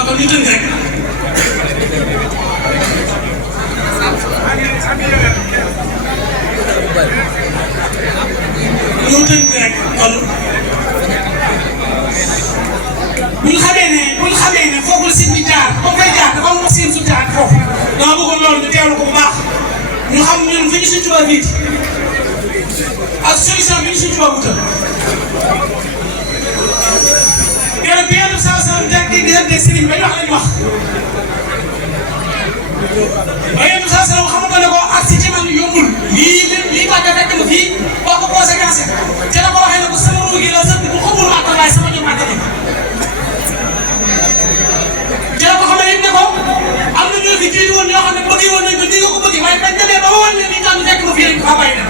waaw kon ñu tënk rek kon bu ñu xamee ne foofu la sëñ bi jaar ba fay jaar dafa am seen su jaar foofu dama bëggoon loolu ñu teewlu ko bu baax ñu xam ñun fi ñu Sëñ Tuubaa bii ak solution bi ñu Sëñ Tuubaa wutal keroog bi yenn saa saa njëkk di diggante sëriñ ba ñu wax lañu wax ba yenn saa saa xamante ne ko ak si ci man yombul lii tàgg fekk na fii wax ko conséquence te la ko waxee ne ko sama ruu gi la sëñ bu xamul màttal waaye sama jëm màttal te la ko xamal it ne ko am na ñoo fi jiitu woon ñoo xam ne bëgg woon nañ ko nii nga ko bëgg waaye bañ demee ba woon ne lii tàgg fekk na fii dañ ko faa bàyyi dem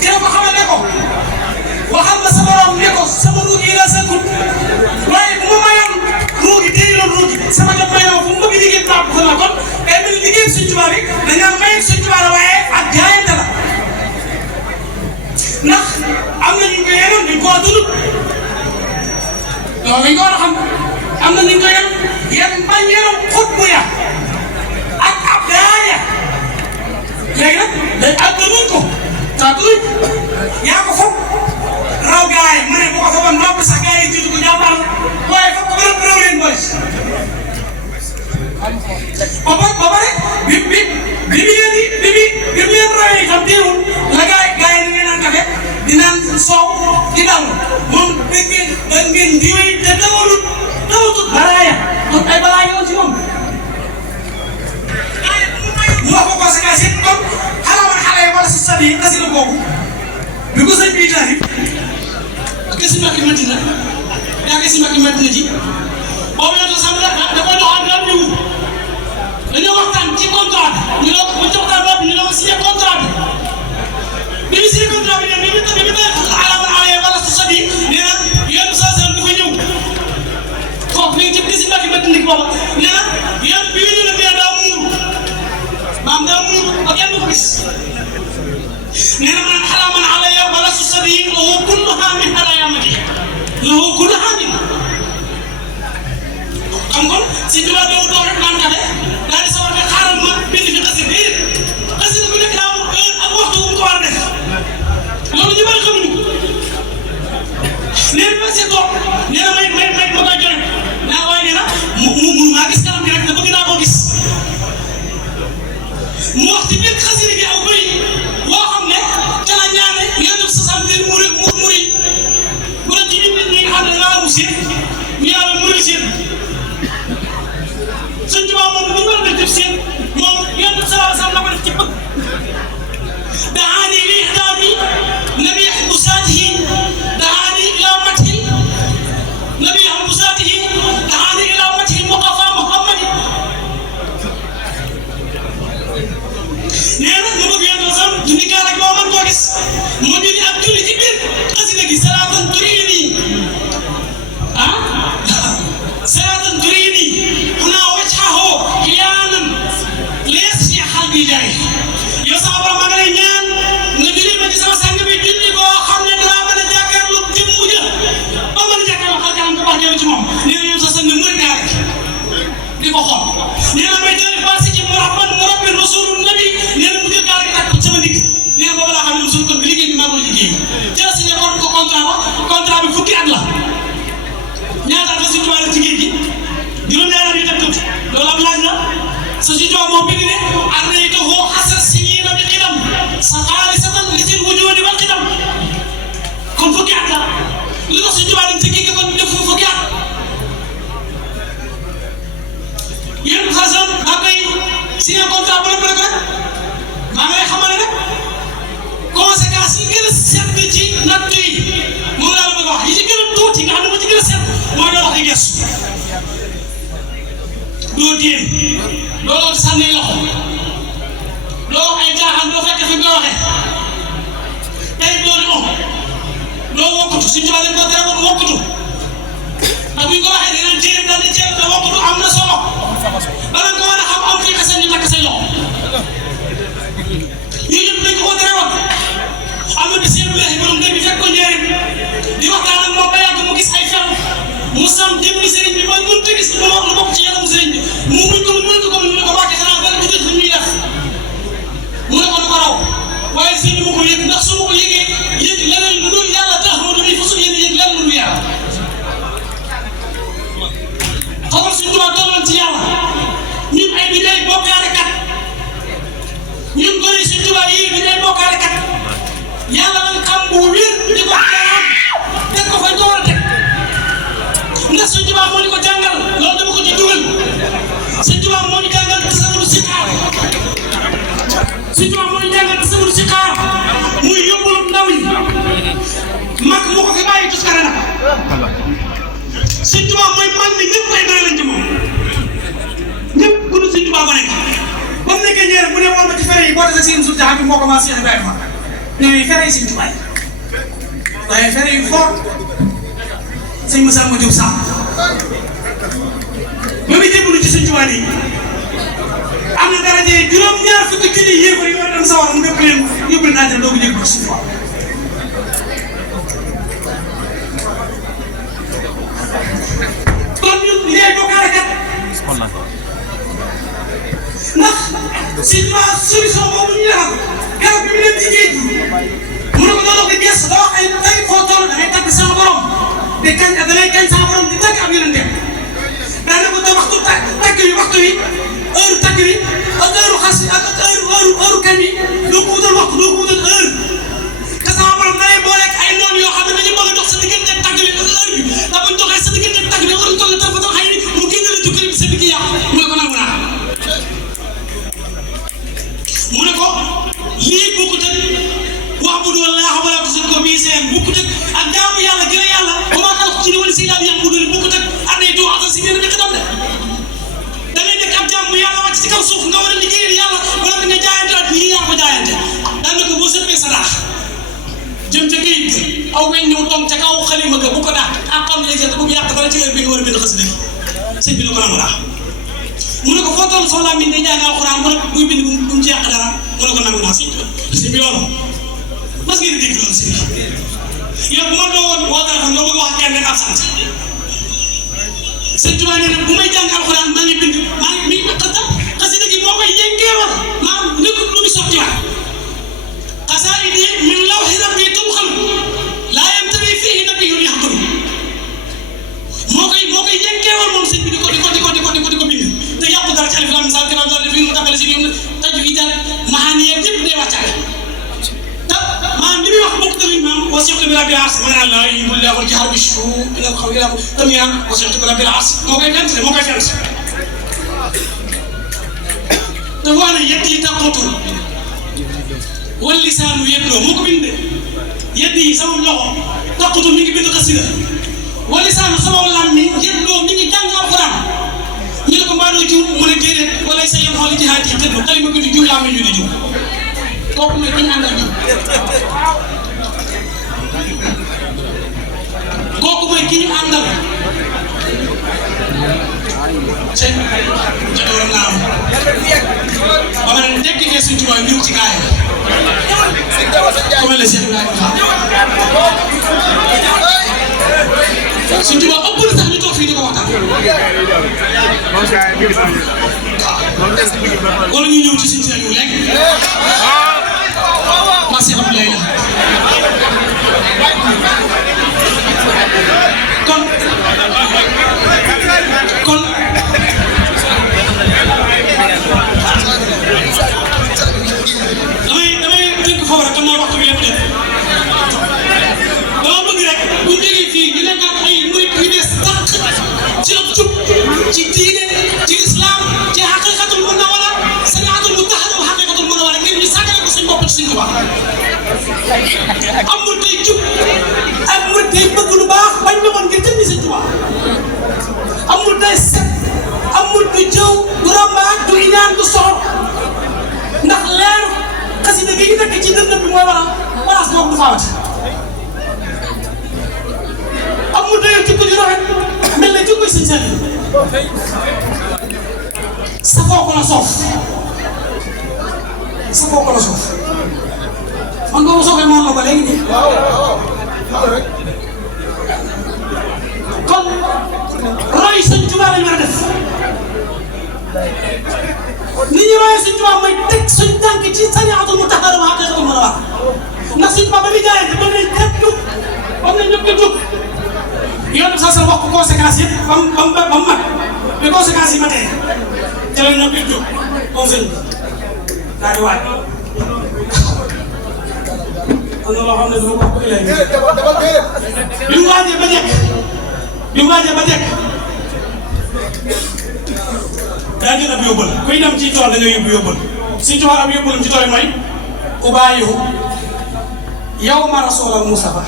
te la ko xamal ne ko waxal ma sama borom ne ko sama ruu gi la sëkkut waaye bu ma mayoon ruu gi téye loon ruu gi sama jot may na ma fu mu bëgg liggéey naa ko fa la kon day mel ni liggéey Sëñ Tuubaa bi dañ naan may Sëñ Tuubaa la waaye ak jaayante la ndax am na ñu ko yenoon dañ ko war a tudd loolu lañ ko war a xam am na ñu ko yan bañ yenoon xut bu ya ak ab daaya léegi nag day àggaluñ ko taatuñ yaa ko foog raw gaay ma ne bu ko foogoon noppi sax gaay yi jiitu ko jàmbaar la waaye foog ko gën a raw leen boy ba pare bi mu leen rawee itam teewul la gaay yi ni naan kafe di naan soow di daw moom da ngeen diwee te dawatut baraaya kon ay balaa yoon ci moom mu wax ko conséquence yi kon xalaa man xale yi wala si sat yi asina boobu bi ko sëñ bi taari gis nga ki Madina yaa gis nga ki Madina ji boobu yow sax da koy doxal daal ñëw dañoo waxtaan ci contrat bi ñu doon ñu doon signé contrat bi ñu signé contrat bi ne bi alama alaye wala su sat yi nee na yéen saa seen dafa ñëw foofu léegi ci gis nga ki Madina boobu nee na yéen bi ñu ne daa muur maam daa muur ba kenn du ko gis nee na man xaraaman alayya wala su sadi lahu kullu haamin ala yamati lahu kullu haamin xam kon si tubaab boobu toog rek naan kafe daal di sa war ne xaaral ma bind fi xasida xasida bu nekk daa am heure ak waxtu bu mu ko war a def loolu ñu bëri xamuñu ko nee na ma see toog nee na may ma koy joxe naa waaye nee na mu maa gis kanam gi rek te bëgg naa koo gis mu wax ci biir xasida gi aw bëri boo xam ne ca la ñaane yéen a sasante muri bu doon ci nit ñi nga xam ne nga mu seet ñu yàlla muri seet Sëñ Tuubaa moom bu ñu war a def seet moom yéen a sallallahu alayhi wa sallam la ko def ci bëgg daani li ihdaami nabi bu saatihi daani ila mathi nabi bu saatihi daani ila mathi muqafa muhammadi nee na ñu bëgg yéen a sam duñu gaal ak boo mën koo gis mu dindi ak julli ci biir xasida gi salaatan turini salaatan turini xanaa wajhahu xiyaanan lees si xal bi jaay yow sama borom ma nga lay ñaan nga julli ma ci sama sang bi julli koo xam ne danaa mën a jàkkaarlu jëmm ja ba mën a jàkkaarlu xar kanam bu baax jëme ci moom nee na yow sa sang mu gaa rek di ko xool nee na may jël passé ci murabbi rasulun nabi nee na mu jël gaa rek ak sama ndigg nee na boobu laa xam ne suñu kon bi liggéey bi maa ngi liggéey ci la signé ko contrat bi fukki at la ñaata at la Sëñ Tuubaa def ci géej gi juróom-ñaari at yi dem tuuti loolu am laaj la Sëñ Tuubaa moom bind ne ardaytuhu asra siniina bi qidam sa xaalisatan li sil wujuudi wal qidam kon fukki at la li tax Sëñ Tuubaa dem ci géej gi kon def fukki at yéen xasal maa koy signé contrat bu la rek maa ngi lay xamal ne nag conséquences yi gën a sedd ci natt yi moom laa la bëgg a wax yi ci gën a tuuti nga xam ne moo ci gën a sedd mooy doo wax di gestu doo téen doo doon sànni loxo doo wax ay jaaxaan doo fekk fi nga waxee tey doo ne oh doo wokkutu suñu tubaab dañ ko tere woon wokkutu ndax bu ñu ko waxee dinañ jéem daal di jéem te wokkutu am na solo bala nga ko war a xam am fii xasee ñu takk say loxo yooyu yëpp dañ ko ko tere woon am na bis yëpp léegi borom dëgg bi fekk ko njëriñ di waxtaan ak moom ba yàgg mu gis ay fel mu sam jëmmi sëriñ bi mooy mënut a gis lu bokk ci yaramu sëriñ bi mu muñ ko mu ne ko Mbàkke xanaa dara du def lu ñuy def mu ne ko du ko raw waaye sëriñ bi ma ko yëg ndax su ma ko yëgee yëg leneen lu dul yàlla tax ma du fa su yéene yëg leneen lu dul yàlla xamal suñu tubaab tolloon ci yàlla ñun ay bi day bokkaale kat ñun gone suñu tubaab yi bi day bokkaale kat yàlla nañ xam bu wér di ko xeexam teg ko fañ ko war a teg ndax suñu tubaab moo ñu ko jàngal loolu dama ko ci dugal suñu tubaab moo ñu jàngal tasawuru si xaar suñu tubaab moo ñu jàngal tasawuru si xaar muy yóbbalu ndaw yi mag moo ko fi bàyyi tuskare nag suñu tubaab mooy mag ni ñëpp ay doy lañ ci moom ñëpp ku dul suñu tubaab ba nekk ba mu nekkee ñeere bu ne woon ma ci fere yi boo desee seen suuf jaxam bi moo commencé Cheikh Ibrahima mais fere yi suñu tubaab waaye fere yu fort sëñ Moussa Diop Samb ba muy jébbalu ci suñu tubaab yi am na daraja juróom-ñaar fukki junni yéen ko yoo dem sawar mu dëpp leen yóbbu leen àjjana doo ko jéggi ci suñu tubaab kon ñun li ngay bokkaale kat ndax suñu tubaab solution boobu ñu defal garab bi mu leen ci géej mu ne ko doon di gëstu da wax ay tey foo toll da ngay tàgg sama borom di kañ da ngay kañ sama borom di tàgg am yeneen dem daanaka te waxtu tàgg yi heure tàgg yi ak heure xas ak heure kañ yi doo ko wutal waxtu doo ko wutal heure te sama borom da lay booleeg ay noonu yoo xam ne dañu bëgg a dox sa diggante tàgg bi parce que heure bi da bañ doxee sa diggante tàgg bi waruñ toll dafa doon xëy ni mu génn la jukkari bi sa digg yàqu mu ne ko nangu naa mu ne ko lii bokkut ak wa'budu llaaha wa laa tushriku bihi shay'an bokkut ak jaamu yàlla gën a yàlla wa maa xalaqtu l-jinna wal insa illaa liya'buduun bokkut ak annaytu a'tasimu bi qadam de da ngay nekk ab jaamu yàlla wàcc ci kaw suuf nga war a liggéeyal yàlla wala nga jaayante ak ñii yaa ko jaayante daanaka boo sëppee sa daax jëm ca géej gi aw weñ ñëw toog ca kaw xalima ga bu ko daax ak xam ne bu mu yàq dara ci heure bi nga war a bind xasida gi sëñ bi la ko nangu daa mu ne ko foo toll soo laa day jàng alxuraan mu ne buy bind bu mu ci yàq dara mu ne ko nangu naa sëñ bi loolu mas ngeen dégg loolu sëñ bi yow bu ma doon woo téléphone nga bëgg wax kenn rek absent sëñ Tuubaa nee na bu may jàng alxuraan maa ngi bind maa ngi xasida gi moo koy yëngeewal maanaam nekkul lu ñu sottiwaat xasaa'idi min lawhi rabbi tunqal laa yamtari fiihi nabiyyun yahdur moo koy yëngeewal moom sëñ bi di ko bind te yàqu dara ci alif laam miim saal dara fi mu tàmbale si ñoom tajwiid maani yëpp day wàccaale te maanaam li muy wax bokk tamit maanaam wasi'tu bi rabbil arsh maanaam laa yuhibbu llaahu al-jahra bish-suu' min al-qawli jamii'an wasi'tu bi rabbil arsh moo koy fent te wax na yedd yi taqatu wal lisaanu yeddoo moo ko bindee yedd yi sama loxo taqatu mi ngi bind xasida wal lisaanu sama làmmiñ yeddoo mi ngi jàng alxuraan ñu ne ko mbaa doo juum mu ne déedéet wala sa yem xooli jihaad yi tëdd kalima bi di juum laa ñu di juum kooku mooy ki ñu àndal juum kooku mooy ki ñu àndal sëñ ca waram naa am ba ma ne tekki fee suñ tubaab ñëw ci gaay comme le Cheikh Ibrahima Fall suñ tubaab ëpp na sax ñu toog fii di ko waxtaan wala ñu ñëw ci suñ seen yu léegi merci Abdoulaye la kon damay tënk foofu rek xam naa waxtu bi lépp def dama bëgg rek bu jógee fii ñu nekkaat ay murit yu bees tàq ci ab jub ci diine ci islam ci xaqiqatul munawwara sariatul mutahhara wa xaqiqatul munawwara ngir ñu sàggale ko suñ bopp ci suñ Tuubaa am murit day jub ak murit day bëgg lu baax bañ na mën ngir jëmmi suñ Tuubaa amul day set amul du jëw du rambaaj du iñaan du soxor ndax leer xasida gi nekk ci dënn bi mooy waral place boobu du faawati amul day jikko ju rafet mel na jikko sëñ seen safoo ko la soof man boobu soofee moom la ko léegi nii kon ni ñu royee Sëñ Tuubaa mooy teg suñ tànk ci sariatul mutahhara wa haqiqatul munawwara ndax Sëñ Tuubaa ba muy jaayante ba muy ñëpp jug ba mu ne ñëpp di jug yoon sa wax ko conséquences yëpp ba mu mag mais conséquences yi ma tey ca la ñëpp di jug moom sëñ bi daal di waaj am na loo xam ne dama ko ilay bi mu waajee ba jekk daa jël ab yóbbal kuy dem ci tool dañoo yóbbu yóbbal Sëñ Tuubaa ab yóbbalam ci tool mooy ubaayihu yawma rasulal Mustafa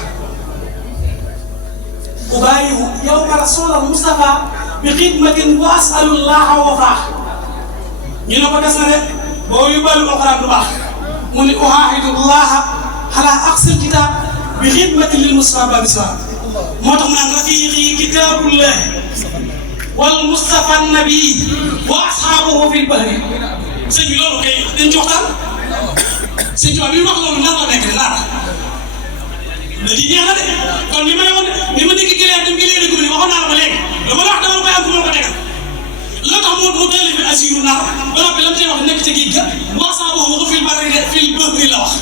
ubaayihu yawma rasulal Mustafa bi xidmatin wa asalullaha wafaa ñu ne ko des na de boo yóbbalu alxuraan du baax mu ne uhaahidullaha ala aqsil kitab bi xidmatin lil Mustafa biswa moo tax mu naan rafiqi kitabullah wal Mustafa nabi wa ashabuhu fil bahri sëñ bi loolu kay dañ ci waxtaan sëñ Tuubaa bi wax loolu nan la nekk de laata da di neex na de kon li ma ne woon ni ma dégg gëlee dem gëlee dëgg bi waxoon naa la ba léegi lu ma la wax dama la koy am fu ma ko tegal loo tax mu teel fi asiru nar ba noppi lam tey wax nekk ca géej ga wa ashabuhu fil bahri de fil bahri la wax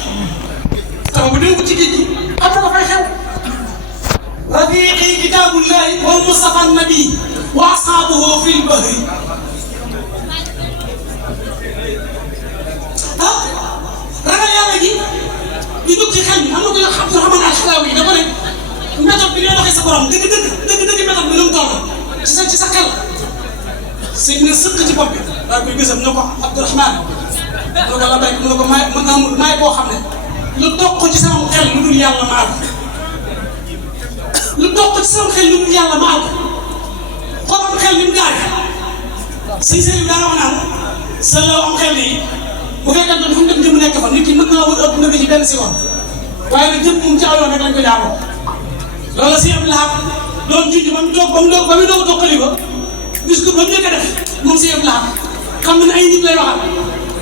taw bu dem ko ci géej gi am na dafay xew rafiqi kitabullahi wal Mustafa nabi wa ashabuhu fil bahri ragal yàlla gi di dugg ci xel mi am na ko yoo xam Abdurahmaan al-Xalaawi yi dafa ne méthode bi ngay waxee sa borom dëgg méthode bi nu mu toll ci sa xel sëñ bi ne sëkk ci bopp bi daal koy gësam ne ko Abdurahmaan ne ko la béy ne ko maay boo xam ne lu toq ci sama xel lu dul yàlla maa ko lu toq ci sama xel lu dul yàlla maa ko xoolal xel ni mu gaay sëñ Sëriñ daa wax naan sa la am xel yi bu fekkee ne fu mu dem jëm nekk fa nit ki mën naa wër ëpp na ci benn seconde waaye nag jëm moom ci aw yoon rek lañ ko jaaroo loolu si Abdou Lahad doon junj ba mu doog a toog xalifa discours ba mu njëkk a def moom si Abdou Lahad xam na ne ay nit lay waxal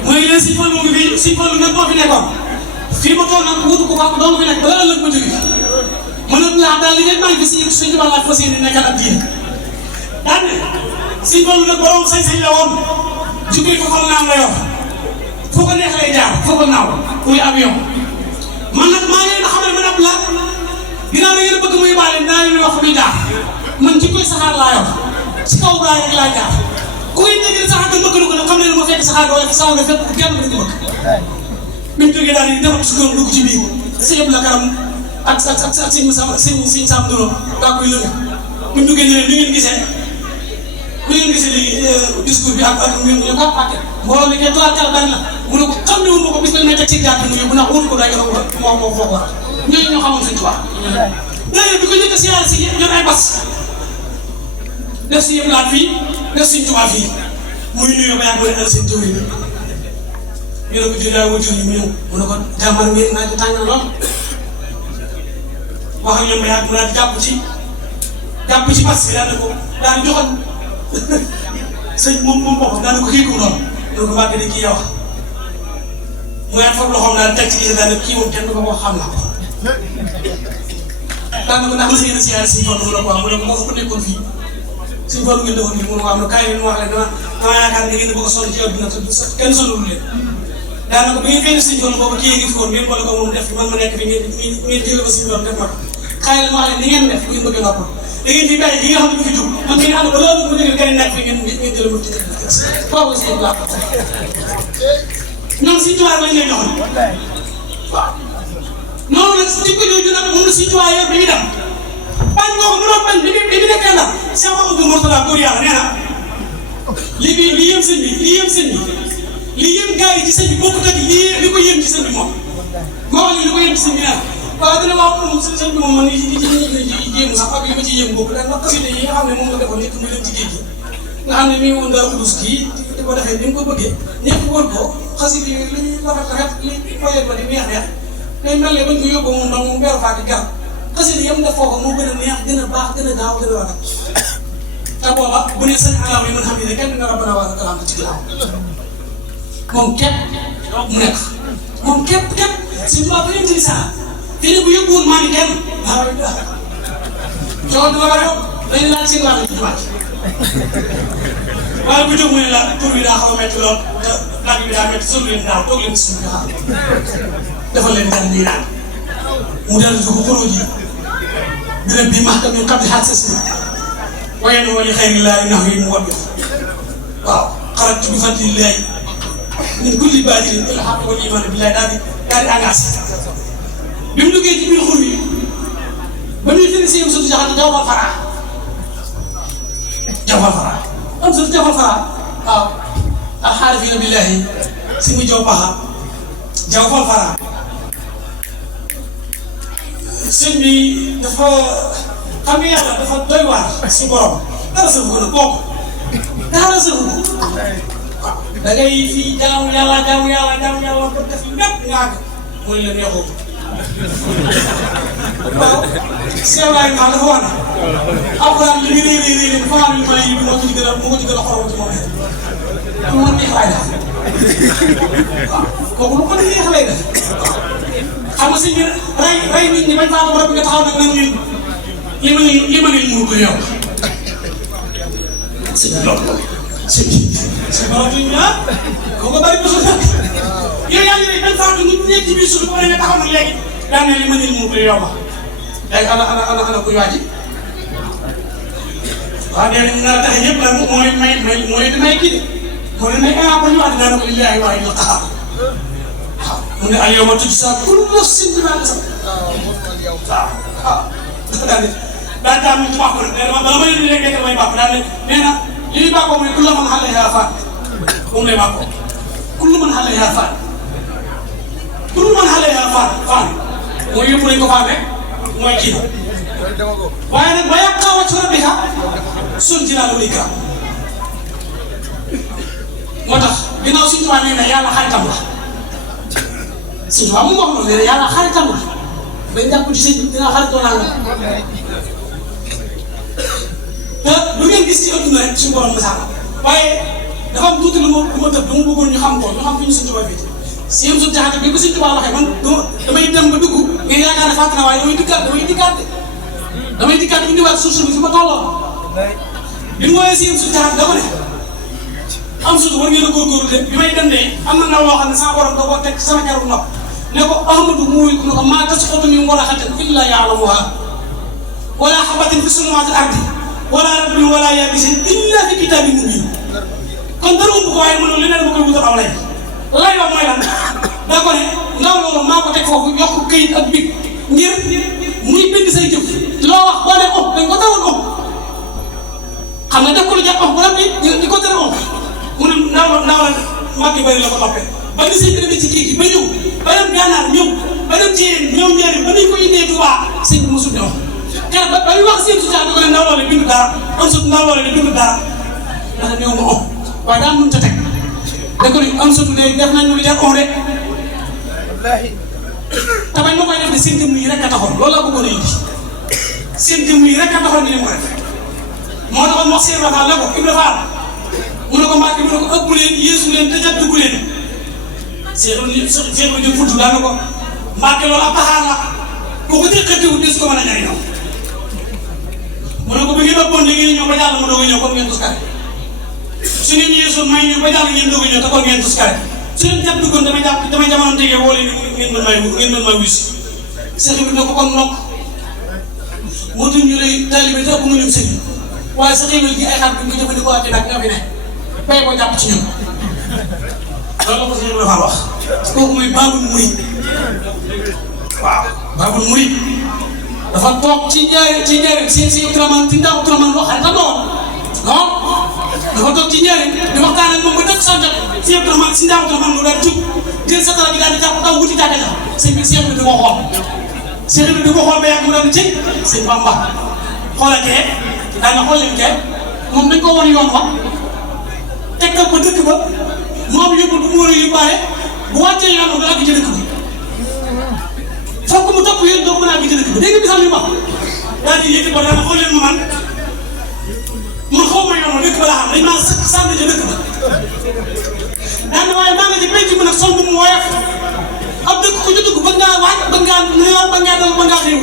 mooy leen si Fallu ngi fi si Fallu nag boo fi nekkoon fii ma toog nag wutu ko fa doo fi nekk balaa ëllëg ma jóge man Abdou Lahad daal li ngeen maa ngi fi si suñu Tuubaa laa fas yéene nekkal ak diine daan ne si Fallu nag borom sañ-sañ la woon jugee ko xam naa la yor foo ko neex lay jaar foo ko naaw muy avion man nag maa ngi leen a xamal man Abdou Lahad ginnaaw da ngeen a bëgg muy baale dinaa leen wax fu muy jaar man ci koy saxaar laa yor ci kaw gaa rek laa jaar ku ngeen dégg saxaar nga bëgg na ko nag xam ne ma fekk saxaar ga waaye saxaar nga fekk kenn du ko bëgg bi mu jógee daal di defar si góor dugg ci biir sëñ Abdou Lahad Karam ak sëñ Sam Ndoro daa koy lëng bi mu duggee ne leen li ngeen gisee léegi discours bi ak ñu ko àtte mbooloo mi kenn tuwaat kala bari na mu ne ko xam ne wul ma ko bis ba may teg ci gàtt mu yóbbu ndax wóor ko day moo foog la ñooñu ñoo xamoon Sëñ Tuubaa d'ailleurs bi ko njëkk a siyaare si ñoom ay bas def si Abdou Lahad fii def Sëñ Tuubaa fii muy nuyoo ba yàgg mu ne ana seen jëwriñ ñu ne ko jël woo jëwriñ mu ñëw mu ne ko jàmbar mi naaj tàng na lool wax ak ñoom ba yàgg mu daal di jàpp ci bas bi daal di ko daal di joxoon sëñ moom boppam daanaka kii ko noonu donc mbàgg de kii yow mu yaat foofu loxoom daal teg ci gis daanaka kii moom kenn du ko xam naa ko daanaka ndax mos ngeen a siyaare Sëñ Fallu mu ne ko waaw mu ne ko moo ko nekkoon fii Sëñ Fallu ngeen defoon fii mu ne ko am na kaay leen wax leen dama yaakaar ne ngeen bëgg a sonn ci àdduna kenn sonnul leen daanaka bi ngeen fay def Sëñ Fallu boobu kii ngi fi woon ngeen boole ko moom def fi man ma nekk fi ngeen jëlee ba Sëñ Fallu def ma ko kaay leen wax leen ni ngeen def bu ngeen bëgg noppal da ngeen fi bàyyi ki nga xam ne du fi jug man ngeen ànd ba loolu mu jógee kenn nekk fi ngeen jëlee mu ci kooku Sëñ Tuubaa ñoom Sëñ Tuubaa lañ lay joxoon waaw noonu nag jikko jooju nag moom la Sëñ Tuubaa yor bi ñu dem bañ boobu mu doon bañ bi mu nekkee ndax Cheikh Mamadou Mourtada góor yàlla nee na li yëm sëñ bi li yëm gars yi ci sëñ bi bokkut ak li ko yëm ci sëñ bi moom moo wax li ko yëm ci sëñ bi naan waaw dina ma wax moom sëñ bi moom man li ci yéemu sax ak li ma ci yéemu boobu daal ndax xasida yi nga xam ne moom la defoon nekk mu dem ci géej gi nga xam ne mi ngi woon Daaru Xudoos kii di ko defee ni mu ko bëggee ñëpp wër ko xasida yi li ñuy rafet li poyet ba di neex day mel ne bañ ko yóbbu moom ndax mu beeru faati garab xasida yam def foofu moo gën a neex gën a baax gën a gaaw gën a rafet te booba bu ne sëñ alaam yi mën xam ne kenn dina rabbana wa lakal hamd ci ginnaaw moom képp mu nekk moom képp Sëñ Tuubaa ba yem ci saa fii ne bu yóbbuwoon maa ngi kenn waaw coono dina bari dañu laaj seen wàllu ci waaye bu jóg mu ne la tur bi daa xaw a métti lool te nag bi daa métti sëñ leen daaw toog leen suñu xaar defal leen dara nii naan mu dellu dugg xuroo ji bi ne bii maxtam ñu xam ne xaat sa si waaye na wali xëy na laa nax yi mu wàbbi waaw xarat bi fadlillahi min kulli baadilin ila xaq wal iman billahi daal di engagé bi mu duggee ci biir xur bi ba ñuy firi si yëm sutu jaxate jawfal faraa am sutu jawfal faraa waaw alxaarifina billahi si mu jaw paxa jawfal faraa sëñ bi dafa xam nga yàlla dafa doy waar si borom dara sëfu ko nag bokk dara sëfu ko da ngay fii jaamu yàlla ba def lépp nga àgg mooy la neexoo waaw seewlaay maa dafa wax ne alxuraan li muy réy dafa am lu may yi moo ko ci gën a xorom ci moom it mu neex laay def waaw kooku lu ko neex lay def xam nga si biir rey nit ñi bañ faa ko rek nga taxaw nag nañ leen li ma ne mënu ko yow sëñ bi loolu si borom bi ah kooku bari na suuf yow yaa ngi ne dañ faa nit ñi ci biir suuf ba nga taxaw nag léegi daa ne li ma ne mënu ko yow ma léegi ana kuy waaji waaw nee nañ nar a taxe ñëpp nag moo leen may kii de moo leen may ko ñu wax dinaa ne ko lillahi wa inna taxaw mu ne al yawma tujzaa kullu nafsin bimaa kasabat waaw daal daal ñu wax ko rek nee na bala may léegi damay bàq daal ne nee na li ñuy bàqoo mooy kullu man alayhaa faan moom lay bàqoo kullu man alayhaa faan kullu man alayhaa faan mooy yëpp nañ ko faan rek mooy kii waaye nag wa yabqaa wajhu rabbika zul jalaali wal ikraam moo tax ginnaaw suñu tubaab nee na yàlla xaritam la sëñ bi mu wax noonu yàlla xaritam la bañ jàpp ci sëñ bi dina xaritoo naa nga te lu ngeen gis ci adduna rek suñu borom misaal waaye dafa am tuuti lu ma tëb dama bëggoon ñu xam ko ñu xam fi ñu sëñ Tuubaa fii si yëm suñu jaxate bi ko sëñ Tuubaa waxee man damay dem ba dugg nga yaakaar ne fàtte na waaye damay dikkaat indiwaat suuf bi fi ma tolloon bi mu woowee si yëm suñu jaxate dama ne am suuf war ngeen a góorgóorlu de bi may dem de am na ndaw loo xam ne sama borom da koo teg sama jarum nopp ne ko Ahmadu muuy ko ne ko maa tasqutu min waraqatin illaa ya'lamuhaa wala habatin fi zulumaati l-ardi wala ratbin wala yaabisin illaa fi kitaabin mubiin kon dara ko waaye mënoon leneen ma koy wutal aw lay ba mooy lan da ko ne ndaw loolu maa ko teg foofu yokk këyit ak big ngir muy bind say jëf loo wax boo ne dañ ko tawoon xam nga def ko lu jàpp ba di ko tere mu ne ndaw la mag yu bëri la ko toppee ba ni sëñ bi demee ci kii gi ba ñëw ba dem Gànnaar ñëw ba dem ci ñëw ñaari ba nañ ko indee Tuubaa sëñ bi mosul ñëw kenn ba ñu wax seen sutaan di ko ne ndaw loole bindu dara am sut ndaw loole di bindu dara ndax néew ma waaye daa mënut a teg da ko ni am sutu léegi def nañ lu jar on rek te bañ ma koy def ne seen jëmm yi rek a taxoon loolu laa bëggoon a indi seen jëmm yi rek a taxoon ñu leen ko def moo taxoon wax seen rafet la ko Ibra Faal mu ne ko Mbàkke mu ne ko ëpp leen yéesu leen te jàpp leen Seexul Jóob Fuuta daan na ko Mbàkke loolu ab taxaar la boo ko jëkkatiwul des ko mën a jariñoo mu ne ko bu ngeen ëppoon da ngeen ñëw ba jàll mu doog a ñëw kon ngeen tuskare su ngeen yéesoon may ñëw ba jàll ngeen doog a ñëw te kon ngeen tuskare su leen jàpp duggoon damay jamono tegee woo leen ngeen mën may wis Seex bi ne ko kon nokk moo tax ñu lay taalibe te ëpp nga ñëw sëriñ waaye sa xéewal gi ay xar bi nga jëfandikoo ak nag nga fi ne bay ko jàpp ci ñun loolu la ko sëñ Ibrahima wax kooku mooy Baabul Murid waaw Baabul Murid dafa toog ci ñaari si Abdourahmane ci ndaw Abdourahmane wax xaritam la woon non dafa toog ci ñaari di waxtaan ak moom ba dëkk sant si Abdourahmane si ndaw Abdourahmane mu daal jug jël sa tala bi daal di jàpp daw wuti jàkka ja sëñ bi Seex bi di ko xool Seex bi di ko xool ba yàgg mu daal di cëy sëñ Bamba xoolatee daanaka xool leen kay moom dañ ko war yoon wax tegtal ko dëkk ba moom yóbbu bu mu war a yóbbaale bu wàccee yoon ba àgg ci dëkk bi foog mu topp yéen doo ko mën a àgg ci dëkk bi dégg nga misaal yu wax daal di yëkkati ba daanaka xool leen ma man xaw ma yoon dëkk ba laa xam dañ maa sànni ca dëkk ba daanaka waaye maa ngi ci penc bi nag sol bu mu woyof ab dëkk ko ci dugg ba ngaa waaj ba ngaa nuyoo ba ngaa dal ba ngaa xew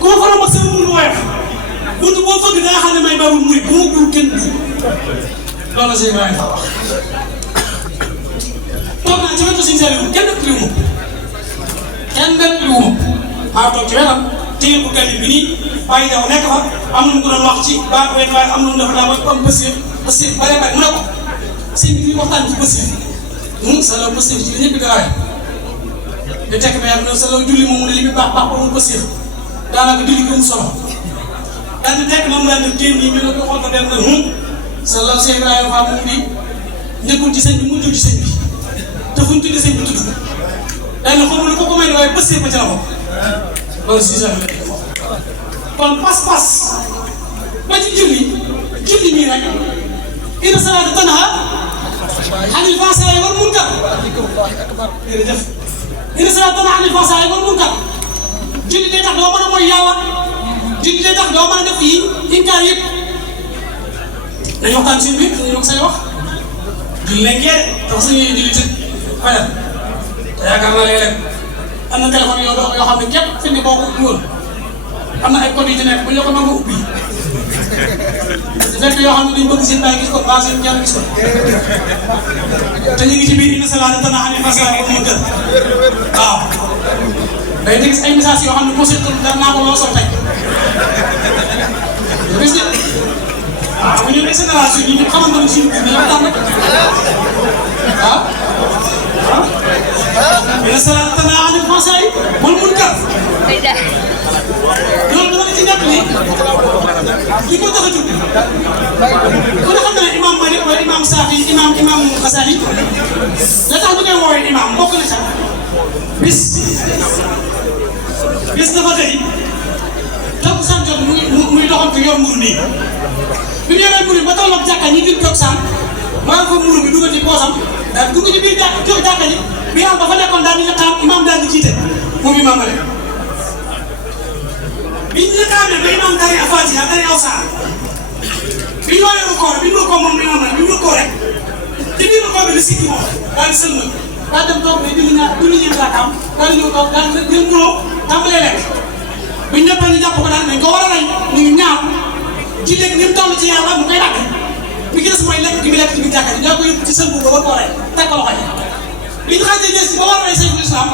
ku ma faral ma seen bu mu woyof buntu boo fëgg da nga xam ne may Baabul Murid bu ma gul kenn du loolu Cheikh Ibrahima Fall wax toog naa ci wetu Sëñ Saliou kenn nettali wu ma maa toog ci wetam téye bu gàlli bi nii bàyyi daw nekk fa am na mu doon wax ci baax benn waaye am na mu dafa daa ba am bësir bare bare mu ne ko sëñ bi waxtaan ci bësir sa law bësir ci li ñëpp di rawee di tekk ba yàgg sa law julli moom mu ne li muy baax baax ba mu bësir daanaka julli ko mu solo daal di tekk moom daal di téen nii ñu ne ko xool ko dem na sa law Cheikh Ibrahima Fall moom di njëkkul ci sëñ bi mujjul ci sëñ bi te fuñ tuddi sëñ bi tudd ko daal di xamul ko may waaye bësir ba ci la ko loolu si sax kon pas-pas ba ci julli nii rek inna salaata tanhaa anil fahshaa'i wal munkar jërëjëf inna salaata tanhaa anil fahshaa'i wal munkar julli day tax doo mën a mooy yàlla julli day tax doo mën a def yi inkaar yëpp dañu waxtaan si biir dañu wax say wax julli lañ gee tax suñuy julli tëj fajar te yaakaar naa léeg-léeg am na téléphone yoo xam ne képp fi ne boo ko ubbi woon am na ay code yu ci nekk bu ñu la ko mën a ubbi fekk yoo xam ne dañu bëgg seen baay gis ko mbaa seen jàng gis ko te ñu ngi ci biir inna salaata tanhaa anil fahshaa'i wal munkar waaw day gis ay messages yoo xam ne posé dara naa ko loo soo teg gis nga waaw bu ñu nee génération yi ñu xamante ne suñu biir dañoo daan rek waaw ah inna salaata tanhaa anil fahshaa'i wal munkar loolu dama ci nekk nii li ko tax a jóg ku ne xam na ne imaam Malik wala imaam Saafi imaam Xasaali la tax ñu koy woowee imaam bokk na sax bis dafa tey toog sant jot muy doxantu yor mburu nii bi ñu yoree mburu ba tolloog jàkka ñi di toog sant maa ko mburu bi dugal ci poosam daal dugg ci biir jàkka ji bi am ba fa nekkoon daal di yëkkaam imaam daal di jiite moom imaam Malik bi ñu yëkkaamee ba imaam dari Faatiha dari aw saar bi ñu waree rukkoo bi ñu rukkoo moom imaam Malik bi ñu rukkoo rek ci biir rukkoo bi di sikki moom daal di sëlmal daal dem toog ne julli ñeent raakaam daal di ñëw toog daal di jël mburoo tàmbalee lekk bi ñu ñëppee ñu jàpp ko daal nañ ko war a rey ñu ngi ñaaw ci léegi ni mu toll ci yàlla mu koy dàgg bi ci des mooy lekk gi mu lekk ci biir jàkka ji ñoo ko yóbbu ci sën bu ba war koo rey teg ko loxo yi bi ñu xaajee jël si ba war a rey Sayful Islam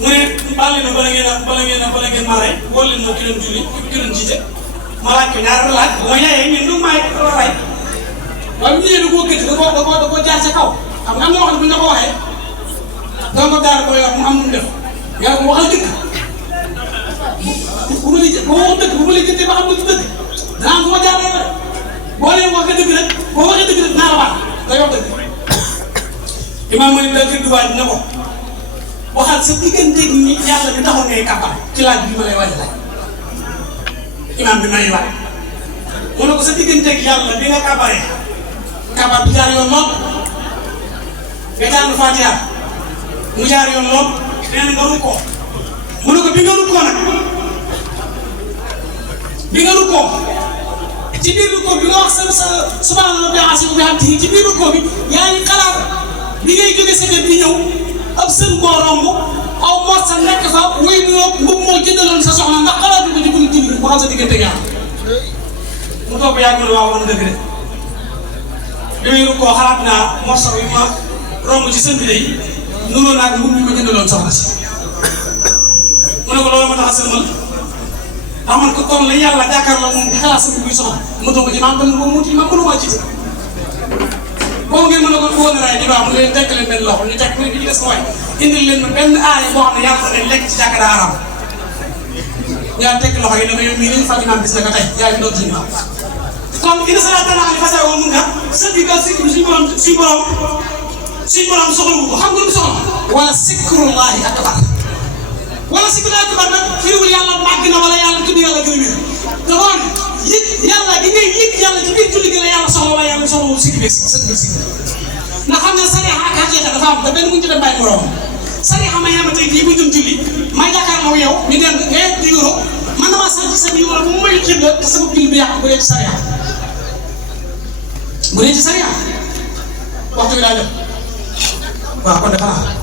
mu ne baal leen ma bala ngeen maa rey wóor leen ma ki doon julli ki doon jiite ma laaj ko ñaar laaj bu ma yaayee ñun du maay rey waaye bu ñu ñëwee da koo gëdd da koo jaar sa kaw xam nga am na wax ne bu ñu la ko waxee donc daal ko yor mu am lu mu def yaa ko waxal dëgg bu ma waxul dëgg bu ma la jëndee ba xam nga du dëgg danaa am fu ma jaaree rek boo leen waxee dëgg rek boo waxee dëgg rek dinaa la baax nga yor dëgg imaam Malik daal kër duwaay dina ko waxal sa digganteeg ñi yàlla bi taxoon ngay kàppal ci laaj bi ma lay waaj laaj imaam bi may waaj mu ne ko sa digganteeg yàlla bi nga kàpparee kàppal bi jaar yoon lool nga jàng Faatiha mu jaar yoon lool nee na nga rukkoo mu ne ko bi nga rukkoo nag ci biir rukkoo bi nga wax sa subhaana rabbil aziim wa bihamdihi ci biir rukkoo bi yaa ngi xalaat bi ngay jóge sa kër di ñëw ab sën boo romb aw mot sa nekk fa wuy noo mbub moo jëndaloon sa soxna ndax xalaatu ko ci bu ñu julli waxal sa diggante yàlla mu toog ba yàgg mu ne waaw man dëgg de bi muy rukkoo xalaat naa morso bi ma romb ci sën bi day nuroo naag mbub mi ma jëndaloon soxna si mu ne ko loolu ma tax a sëlmal ndax man ko kon la yàlla jàkkaarloo moom di xalaat sa mbub bi soxna ma toog ci maam tamit boobu mu ci maam mënumaa jiite boobu ngeen mën a ko woon raay di baax mu leen tekk leen benn loxo ñu tekk mu ne bi ci des mooy indil leen ma benn aaya boo xam ne yàlla ne lekk ci jàkka daa araam ñaar tekk loxo yi dama yow mii lañu fàttali maam bis naka tey yaa ngi doon suñu maam kon inna salaata tanhaa anil fahshaa'i wal munkar sa diggal sikru suñu borom soxlawu ko xam nga lu soxla wala sikrullahi akbar wala sikrullahi akbar nag firiwul yàlla màgg na wala yàlla tudd yàlla gën a wér te xool yëg yàlla gi ngay yëg yàlla ci biir julli gi la yàlla soxla waaye yàlla soxlawul sikki beeg sa biir sikki ndax xam nga sariya ak xaqiiqa dafa am te benn bu ñu ci dem bàyyi moroom sariya may yama tey jii bu ñu julli may jàkkaarloo yow ñu dem nga di yoro man damaa sant sa biir wala bu mu may xib la te sama julli bi yàqu bu dee ci sariya waxtu bi daa jot waaw kon de xanaa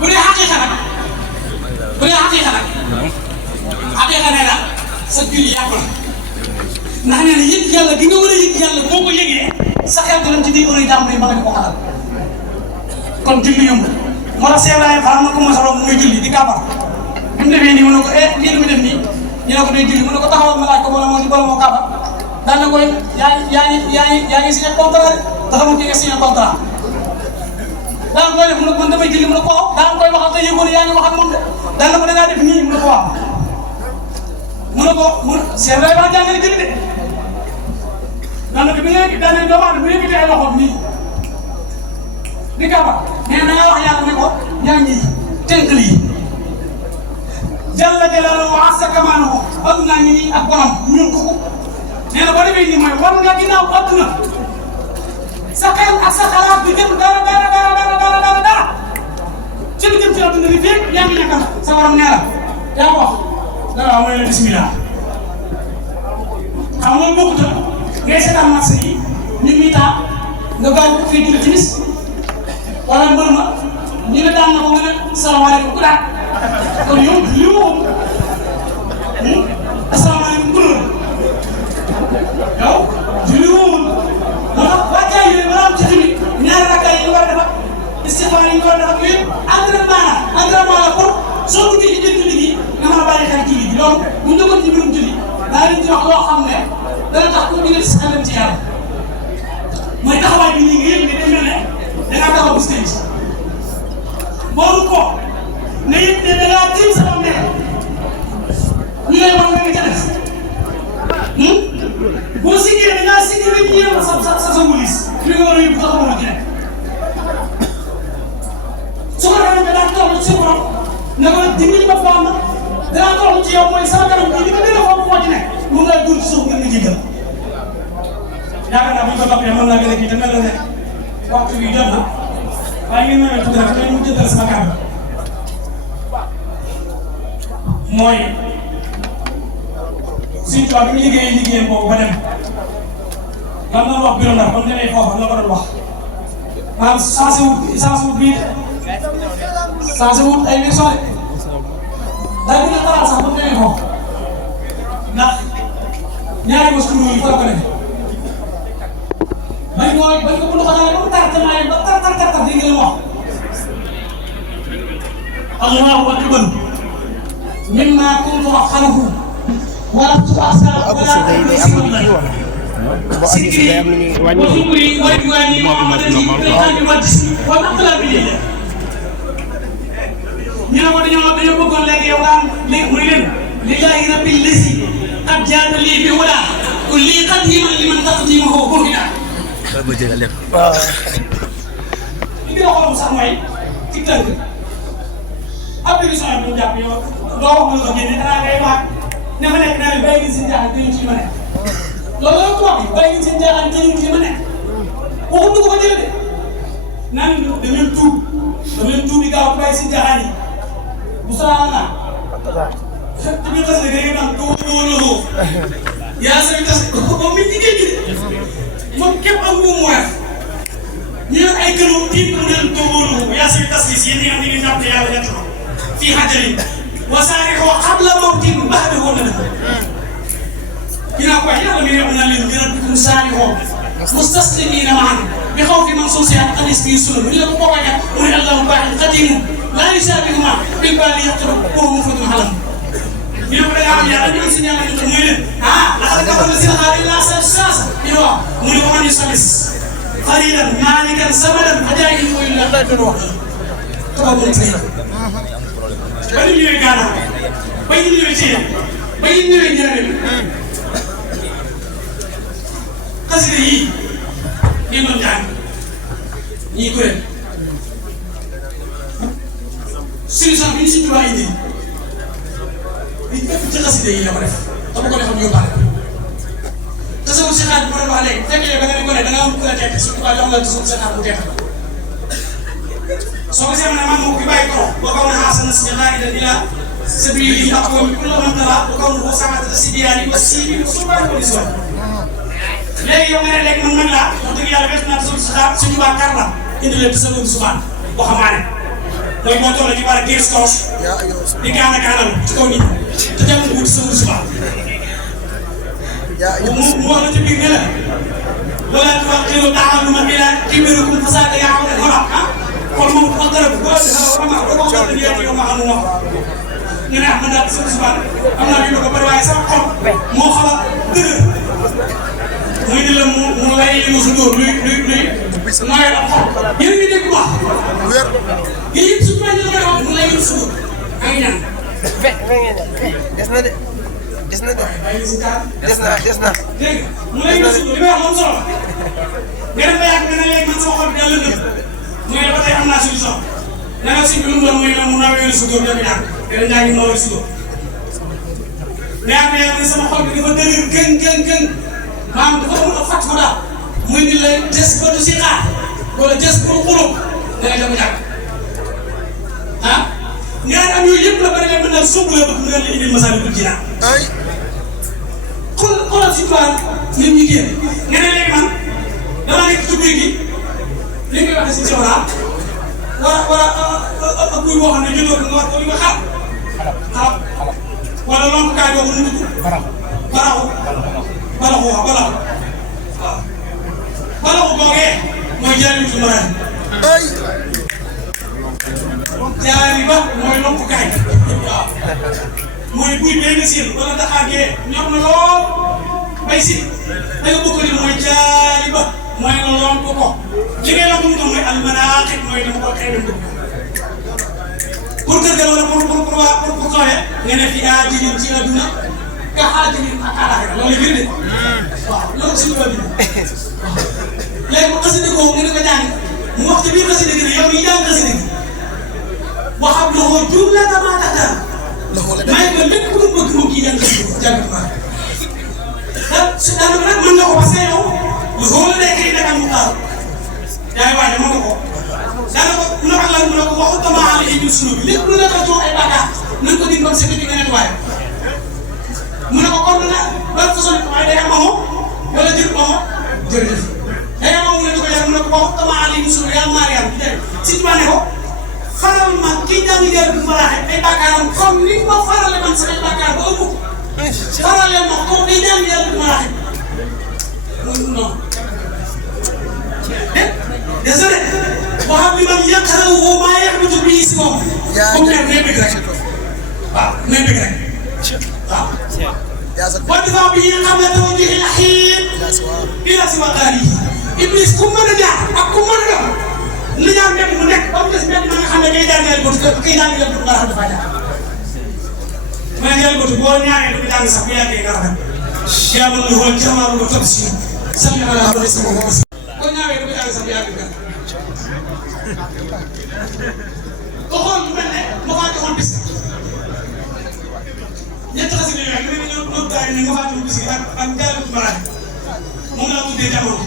bu dee xaqiiqa nag bu dee xaqiiqa nag xaqiiqa nee na sa julli yàqu na ndax nee na yëg yàlla gi nga war a yëg yàlla boo ko yëgee sa xel dana ci biir ëllëg jàmm ba nga ko xatal kon julli yomb moo tax Cheikh Ibrahima Fall am na ko mos a romb muy julli di kàmbar bi mu defee nii mu ne ko lii lu mu def nii ñu ne ko day julli mu ne ko taxawal ma laaj ko wala moo kàmbar daan na koy yaa ngi signé contrat te xamul ki nga signé contrat daan koy def mu ne ko man damay julli mu ne ko daan koy waxal te yëgoon yaa ngi wax ak moom de daan na ko dangaa def nii mu ne ko waaw mu ne ko Cheikh Ibrahima jàngale julli de daan na ko bi nga daan nañ doomu aadama bu yëkkatee ay loxoom nii di kàmbar mais da nga wax yàlla ne ko yaa ngi tënk lii jalla jalaaluhu wa azza kamaaluhu adduna ngi nii ak borom ñun ko nee na boo demee nii mooy war nga ginnaaw adduna sa xel ak sa xalaat bi jëm dara ci li jëm ci adduna bi fekk yaa ngi nekkal sa borom nee la yaa ko wax dara mooy la bismillah xam nga bokkut a ngay seetaan marché yi nit ñi taa nga gaaw fii julli timis wala mbër ma ñu ne daan na ko nga ne salaamaaleykum ku daan kon yow li mu woo asalaamaaleykum ku doon yow li mu woo moo tax wàccaay yooyu balaa am ci julli ñaari rakkaay yi ñu war a defar istixfaar yi ñu war a defar yooyu entraînement la pour soo duggee ci biir julli gi nga mën a bàyyi xel julli gi donc bu ñu duggoon ci mbirum julli daa leen ci wax loo xam ne dana tax ku ñu si xelam ci yàlla mooy taxawaay bi nii nga yëg ne day mel ne da ngaa taxaw bis tey booru ko ne it ne da ngaa tiim sama mbéy ñu lay wax nga ca def boo siggee da ngaa sigg rek ñu yem sa wulis li nga war a yóbbu taxawu la ci nekk su ko defee nga daan toll ci borom ne ko dimbali ma faam na danaa toll ci yow mooy sama kanam bii li ma gën a foog moo ci nekk moom lay dur ci suuf ngir nga jégal yaakaar naa bu ñu ko toppee mën naa gën a kii te mel na ne waxtu bi jot na waaye ngeen mën a tudd rek mu jëndal sama kàddu mooy Sëñ Tuubaa bi mu liggéeyam boobu ba dem lan la wax bureau ndax ba mu demee foofa la ko doon wax maanaam changé wut bii changé wut ay version daa gën a xalaat sax ba mu demee foofu ndax ñaari mos kuréel yi fa la ko defee bañ ko bëgg a xanaa ba mu tartamaay ba tar dégg nga li mu wax Allahu akbar mimma kuntu axaruhu wala tu asal wala sikri wa zikri wa diwani Muhammadin ibrahim wa wa naqla bi ñu ne ko dañoo bëggoon léegi yow nga am léegi muy leen lillahi rabbil lasi qad jaana lii bi wala ku lii qadiman liman taqdimahu burida waaw li nga xool sax mooy ci tënk ab émission bi ñu jàpp yow doo wax lu ko génne danaa ngay wax ne ma nekk naa ne bàyyi ngeen seen jaaxal te ñu ci ma nekk loolu la ko wax bàyyi ngeen seen jaaxal te ñu ci ma nekk waxuñu ko fa jëlee de naan da ngeen tuub di gaaw bàyyi seen jaaxal yi bu soxlaa naa te ñu tas rek ngeen am doo yaa sa tas ko mi ci géej gi moom képp ak moom mu weer ñu yor ay këru tiit mu ne doo yaa sa tas yéen ñi am ni ñu napp yàlla ñett fii xajarin wasaarixoo qabla mawtin ba'dahu nadam dinaa ko wax yàlla mi wax naa leen bi rabbikum saarixoo mustaslimiina ma'an bi xawfi mansuusihaa qad istiysulu ñu ne ko boo waxee mu ne allahu baaqin qadiimun laa yusaabihu ma bil baali yaqtulu wa huwa mufridun halam ñu ne ko da ngaa am yàlla ñu am si ñaar ñu muy leen laqad kafara llaziina qaaluu innaa saasa ñu wax mu ne wa man yusallis qaliilan maalikan samadan ajaa'ibu illaa wax ba ñu ñëwee Gana ba ñu ñëwee Thiel ba ñu ñëwee Ndiarène xasida yii ngeen doon jàng ñii kuréel solution bi ñu si tubaab indi li ñu def ci xasida yi la ko def te bu ko defoon yóbbaale te sa si xaar bu doon wax léegi bu fekkee yow da nga ne ko ne da nga am ku la tekki surtout waa jox la sa xaar bu teex soo ko seetlu ne man moom bi bàyyi ko boo ko wane xaasal na si ñaar ila ila sabili aqwam kullu man tala wa qawluhu samata sibyani wa sibi subhanahu wa ta'ala léegi yow nga ne léegi man laa wax dëgg yàlla bés naa suñu baa kar la indi leen sa loolu subaan waxamaane mooy moo toll ci war a gis toos di gaana gaanal ci kaw nit te jàmm wut sa wut suba mu wax la ci biir ne la wala tuwaqiru ta'alluma ila kibirikum fasada ya'mal al-hara kon moom wax dara bu ko ñu ne man daal suba am naa yu ko bari waaye sama xol moo xaw a dëgër muy di la mu lay yëngu sa dóor luy nooy la xol yéen ngi dégg wax yéen yëpp suñu ñu koy wax mu lay yëngu sa dóor ay ñaan des na de des na de des na dégg mu lay yëngu sa dóor li may wax moom solo nga def ba yàgg nga ne léegi man sama xol bi daal la dëgg mu ne ba tey am naa solution na nga si bi lu mu doon muy ne mu nawee sa dóor ñoom ñaar te dañu ngi nawee sa dóor mais am na sama xol bi dafa dëgër gën maanaam dafa amul ak fàttali ko daal muy ni la des ba du si xaar wala des ba du xulóom da ngay dem jàpp ah ñaari am yooyu yëpp la bari leen mën na sóobu la bëgg mu leen la indil Masaalikul Jinaan xoolal si toile nit ñi génn nga ne léegi man damaa nekk ci guy gi li ngay waxee si soxlaa wala ak guy boo xam ne jotoo ko nga war ko li nga xaar wala lonkukaay boobu nu mu tudd baraxu waaw balaxu boogee mooy jaari su maraay jaari ba mooy lonkukaay waaw mooy buy bee nga siin wala daxaagee ñor na lool bay si da nga bëgg ni mooy jaari ba mooy nga lonku ko li ngay lonku mu mooy almanaaxit mooy dama ko xeebee ndëgg pour kër ga wala pour tooyee nga ne fi aajinin ci adduna nga xaajinin ak àllaaxira loolu la de waaw loolu suñu la bi léegi bu xasida googu nga ne ko jàng mu wax ci biir xasida gi ne yow yi jàng xasida gi waxam loxo jumlata maa taxtaar may ko lépp lu bëgg moom kii jàng xasida gi jàng maa su daanaka nag mën nga ko parce que yow lu xool la nekk yi nag am mu xaar yaa ngi waaj mën nga ko daanaka mu ne ak lan mu ne ko waxu tamaa ala yi sunu bi lépp lu nekk jox ay bàkkaar nañ ko dig ba sa nga nettoyé mu ne ko kon nag ban façon waaye day am amoo wala jël amoo jërëjëf day am amoo mu ne ko yàlla mu ne ko waxu tamaa ala yi sunu yàlla Mariam di dem si tubaab ne ko faral ma kii jàng jël bi ma laaxee ay bàkkaaram comme ni ma farale man samay bàkkaar ba ëpp farale ma ko kii jàng jël bi ma laaxee non désolé boo xam ni man yàqarawu maa yàqatu bii si moom. comme ne nay bëgg rek waaw nay bëgg rek waaw. boo defaa bi nga xam ne dafa jóge la xiir ila si waxtaan yi Iblis ku mën a jaar ak ku mën a doon na jaar mbedd mu nekk ba mu des mbedd ma nga xam ne day jaar ñaari bët kii daal di leen dugg nga xam dafa jaar. ma ne ñaari bët boo ñaaree du ko jàng sax bu yàggee nga rafet. yaa mën na xool jamono ba topp si sànni ala ba des moom boo ñaaree du ko jàng sax bu yàggee nga ko xool lu mel ne ma faa joxoon bis ñetti xasida yooyu ñu ne ñoom gars yi ne ma faa joxoon bis ak Jaalibatul Maraaxib moom laa tuddee jamono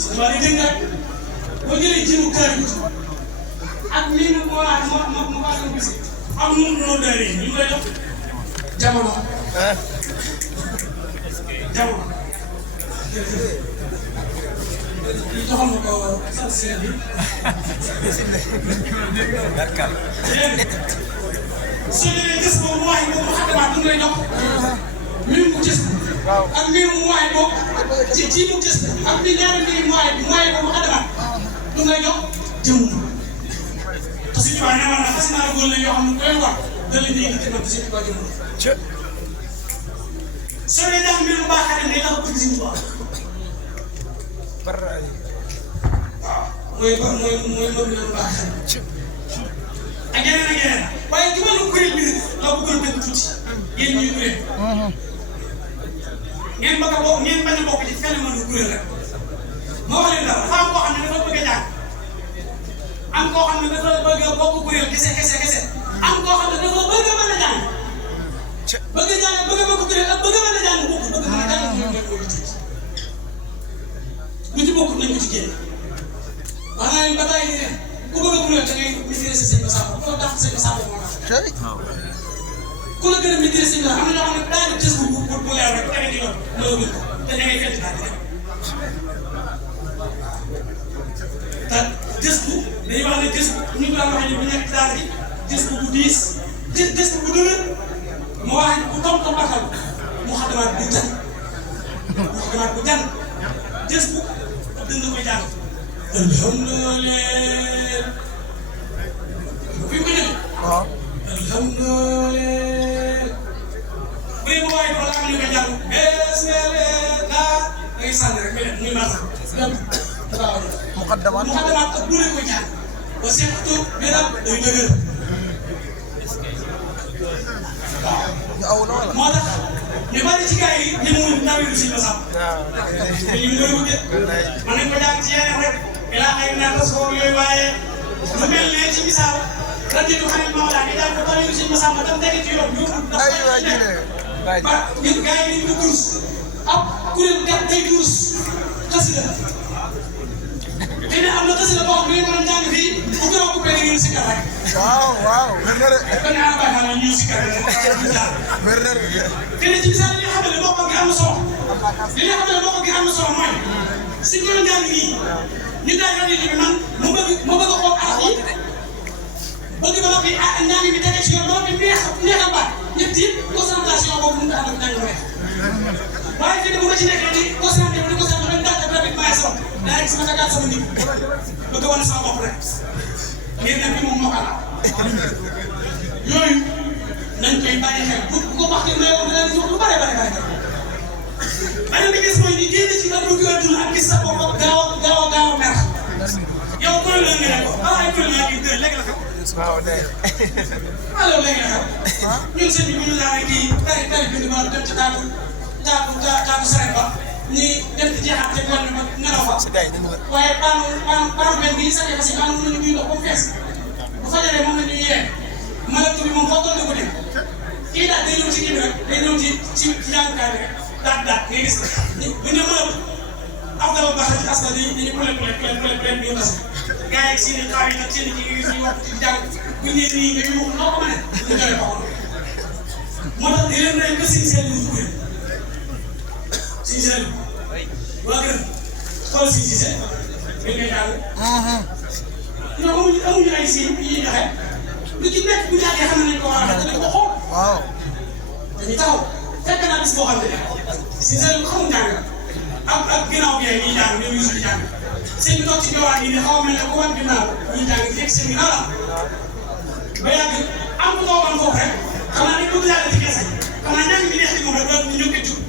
su ma di dégg rek boo jëlee jiwu kër gi ak lii nu ma faa joxoon bis am nu mu noonu daal di ñu lay jox jamono li joxoon na ko sant seen bi soo jëlee gis boobu mu waxee boobu xatamaat du lay jox miin mu gis ak miin mu waxee boobu ci mu gis ak mi ñaari mbir mu waxee boobu xatamaat du lay jox jëmm te suñu waa ne na xas naa góor la yoo xam ne koy wax da la ñuy gis nag suñu waa jëmm soo dee jàng mbir mu baax xarit ne la ko bëgg suñu waa mooy moom la baax ak yeneen waaye ci wàllu kuréel bi la bëggoon dëgg tuuti yéen ñuy kuréel ngeen bëgg a bokk ngeen bañ a bokk ci phénomène bu kuréel rek ma wax leen dara dafa am koo xam ne dafa bëgg a jàng am koo xam ne dafa bëgg a bokk kuréel kese am koo xam ne dafa bëgg a mën a jàng bëgg a jàng bëgg a bokk kuréel ak bëgg a mën a jàng bokk bëgg a mën a jàng mooy tuuti lu ci bokk nañ ko ci génn wax naa leen ba tey nii ku bëgg a kuréel da ngay maîtriser sëñ Massamba ku la dàq sëñ Massamba moo tax ku la gën a maîtriser sëñ Massamba am na ñoo xam ne daa ngi gis bu leer rek da ngay di doon loolu te da ngay fekk daal di dem te gis bu dañuy wax ne gës ñu ngi daan waxee ni bu nekk daara ji gës bu diis gës bu dëgër mu wax bu tom akal mu xadamaat bu jan gës bu dënd koy jàng alhamdulillah fi mu ko ñëw alhamdulillah bu dee mu waaye wala am ñu koy jàng da ngay sànni rek muy masa muqaddamaat ak bu ne koy jàng ba seetlu bi daal day dëgër waaw moo tax ñu bari ci gars yi ñemewuñ nawetu si masam te ñu ngi koy mën nañ ko jàng ci yeneen rek ilaa ay naan tasoo yooyu waaye lu mel ne ci misaal rajo du xarit Maodo nga jàng ko nawetu si masam ba tam tege ci yoon ñu ba ñun gars yi dañu ko durus ab kuréel kat day durus xasida xëy na am na xasida boo xam ne mën a jàng fii bu gën a coupé da ngeen sikkar rek waaw wér na de kon yaa baax na ñu sikkar rek wér na de xëy na ci misaal li nga xam ne boo ko gi am na solo li nga xam ne boo ko gi am na solo mooy si gën a jàng nii ñu daal rajo bi man mu bëgg a xool araf yi bëgg ba noppi njàng bi tege ci yoon ba noppi neexal baat ñëpp it concentration boobu mënut a am ak njàng weex waaye fii bu ma ci nekkee nii concentré wu di concentré wu di daal di bàyyi sama daa yegg sama tàggat sama ndig bëgg a wane sama bopp rek ngeen ne bii moom moo ko laal yooyu nañ koy bàyyi xel bu ko waxee ne yow dinañ jox lu bare. beneen bi gis mooy ñu génn ci wàllu gàddu ak gis sa bopp gaaw a mer yow kuréel la nga ne ko ay kuréel yaa ngi dër léegi la xam. waaw de. alors léegi la xam ñun sëñ bi bu ñu laajee kii tari bi ma dem ci taatu saret ba ñuy dem ci jeexaat te góor ñi ba nelaw fa. waaye paanu benn bi sax parce que paanu mën nañu duy ndox ba mu fees bu fajaree moom la ñuy yee malatu bi moom foog nga ko dégg kii daal day ñëw ci kii bi rek day ñëw ci jàngukaay bi rek daal ngay gis bu ñu malatu am na lu baax ci askan dañuy pële bi ñu tase gars yi seen i xaar yi nag seen i kii yi ñuy wax ci jàng bu ñu nee nii nga ñu noo ko mënee ñu jëlee ko moo tax di leen rey ba siñ seen lu tukkee siñ seen waa gën xool siñ si seen dañ koy jàng ñoom amuñu ay siñ yi joxe lu ci nekk bu jàngee xam nañ ko war a def dañ ko xool waaw dañuy taxaw fekk naa bis boo xam ne siñ seen lu xamul jàng ak ginnaaw bi ñuy jàng ñoom Youssou di jàng seen bi toog ci jawwaat yi ne xaw ma mel ne ku wan ginnaaw ñuy jàng fekk seen ginnaaw la ba yàgg am ku toogoon foofu rek xam naa ne bëgg yàlla ci kees xam naa njàng bi neex ci moom rek doon ñu ñëw jug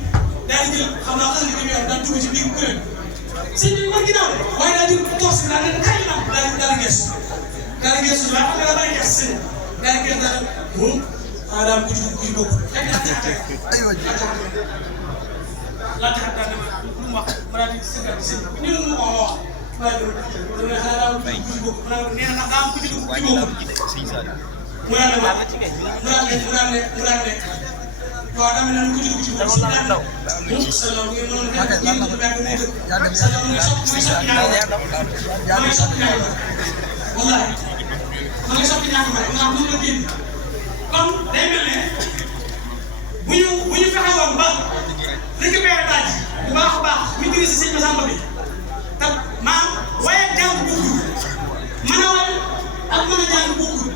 daal di jël xam naa xas li ko yor daal dugg ci biir kuréel sëñ bi war ginnaaw de waaye daal di toog si daal ne kaay na daal di gestu waaye xam nga la bari gestu sëñ daal di gestu daal moom xanaa daal ku ci bokk fekk naa laajte xam daal dama lu mu wax ma daal di sëgal sëñ bi ni mu ko wax ma daal di xanaa daal ku ci bokk ma daal nee na ndax daa am ku ci bokk mu daal ne waaw dama ne ku ci dugg ci bokk si daal sa law ngeen mënoon a def ngeen ko bàyyi mu dëkk sa law mooy soppi ñaari wallahi ma ngi soppi ñaari ma nga xam lu la génn kon day mel ne bu ñu fexe woon ba récupéré daaj bu baax a baax maîtrise si sëñ Massamba bi te maam waaye jàng bokkul mën a way ak mën a jàng bokkul